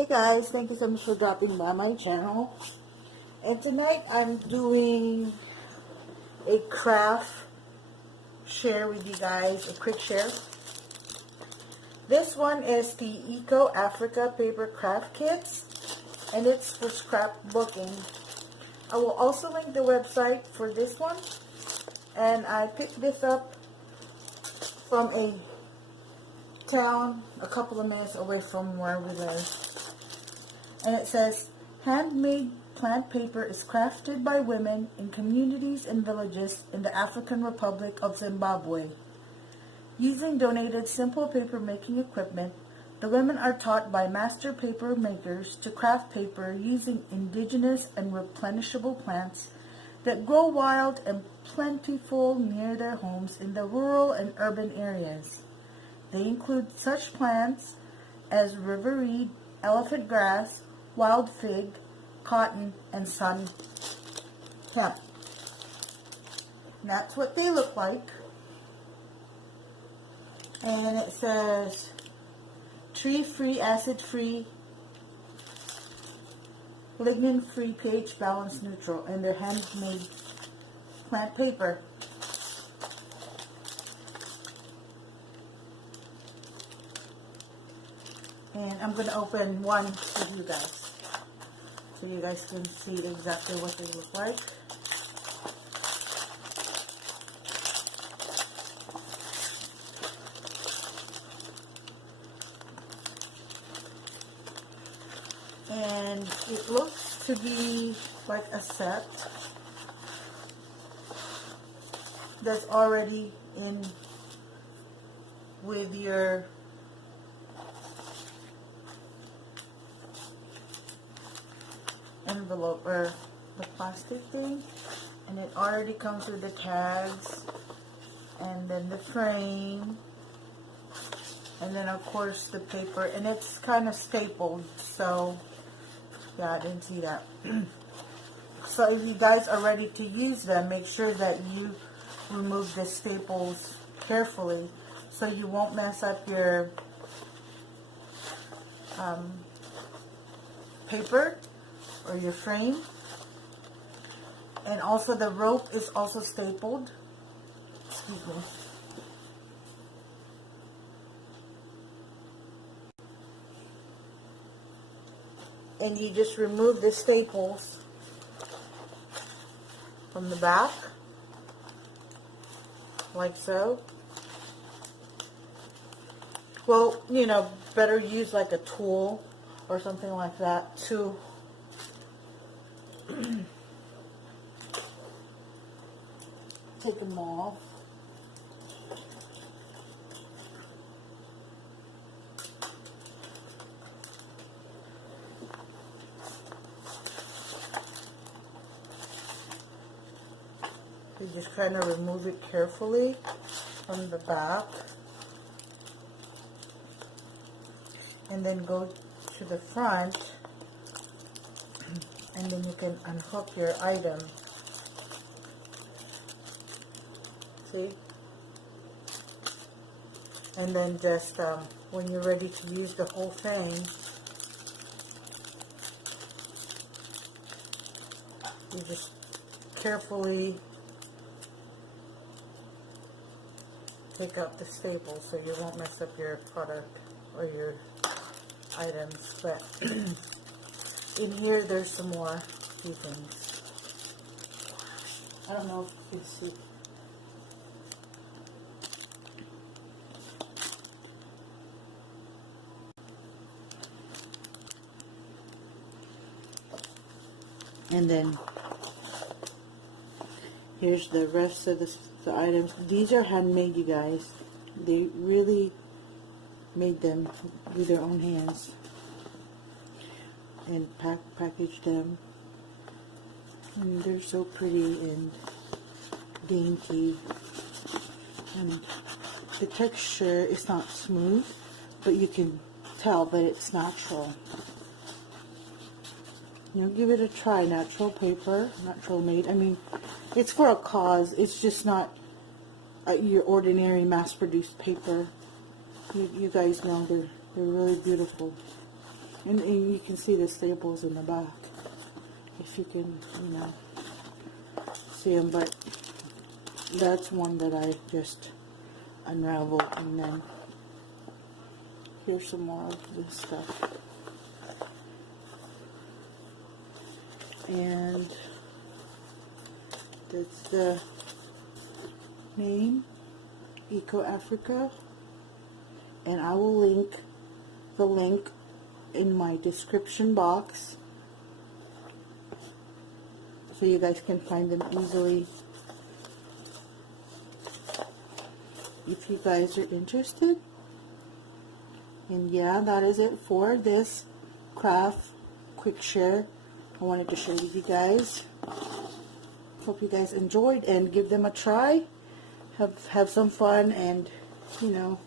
Hey guys, thank you so much for dropping by my channel. And tonight I'm doing a craft share with you guys, a quick share. This one is the Eco Africa paper craft kits, and it's for scrapbooking. I will also link the website for this one, and I picked this up from a town a couple of minutes away from where we live. And it says, handmade plant paper is crafted by women in communities and villages in the African Republic of Zimbabwe. Using donated simple paper making equipment, the women are taught by master paper makers to craft paper using indigenous and replenishable plants that grow wild and plentiful near their homes in the rural and urban areas. They include such plants as river reed, elephant grass, wild fig, cotton, and sun hemp. And that's what they look like. And it says tree-free, acid-free, lignin-free, pH balance neutral, and they're handmade plant paper. And I'm going to open one for you guys, so you guys can see exactly what they look like. And it looks to be like a set that's already in with your envelope or the plastic thing, and it already comes with the tags and then the frame and then of course the paper, and it's kind of stapled, so yeah, I didn't see that. So if you guys are ready to use them, make sure that you remove the staples carefully so you won't mess up your paper or your frame. And also the rope is also stapled. Excuse me. And you just remove the staples from the back, like so. Well, you know, better use like a tool or something like that to take them off. You just kind of remove it carefully from the back, and then go to the front, and then you can unhook your item. See? And then just when you're ready to use the whole thing, you just carefully take out the staples so you won't mess up your product or your items. But in here there's some more few things. I don't know if you can see. And then here's the rest of the items. These are handmade, you guys. They really made them with their own hands and packaged them. And they're so pretty and dainty. And the texture is not smooth, but you can tell that it's natural. You know, give it a try. Natural paper, natural made. I mean, it's for a cause. It's just not your ordinary mass-produced paper. You guys know they're really beautiful. And you can see the staples in the back, if you can, you know, see them. But that's one that I just unraveled. And then here's some more of this stuff. And that's the name, Eco Africa. And I will link the link in my description box so you guys can find them easily if you guys are interested. And yeah, that is it for this craft quick share I wanted to share with you guys. Hope you guys enjoyed, and give them a try. Have some fun, and you know,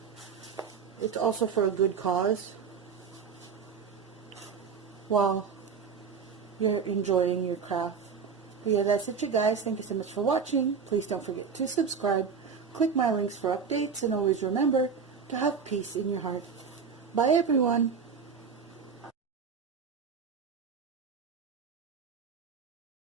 it's also for a good cause while you're enjoying your craft. But yeah, that's it, you guys. Thank you so much for watching. Please don't forget to subscribe, click my links for updates, and always remember to have peace in your heart. Bye everyone.